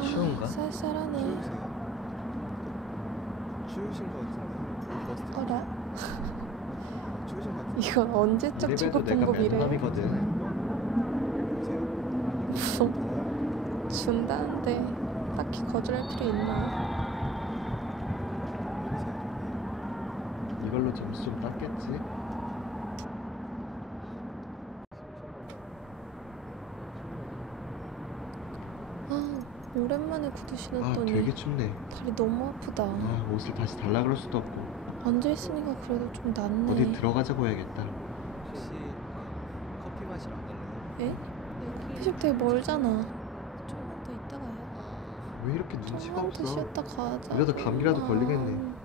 추운가? 쌀쌀하네. 추우신 것 같은데. 버스 타고. 어라? 추우신 것 같은데. 이건 언제적 이래봬도 취급 내가 방법이래. 맨남이거든. 준다는데 딱히 거절할 필요 있나? 이걸로 점수 좀 땄겠지? 아, 오랜만에 구두 아 신었더니 되게 춥네. 다리 너무 아프다. 아 옷을 다시 달라 그럴 수도 없고. 앉아있으니까 그래도 좀 낫네. 어디 들어가자고 해야겠다. 혹시 커피 마시러 안 갈래요? 에? 커피숍 되게 멀잖아. 좀만 더 있다 가요. 왜 이렇게 눈치가 좀만 더 없어? 쉬었다 가자. 이러다 감기라도 걸리겠네.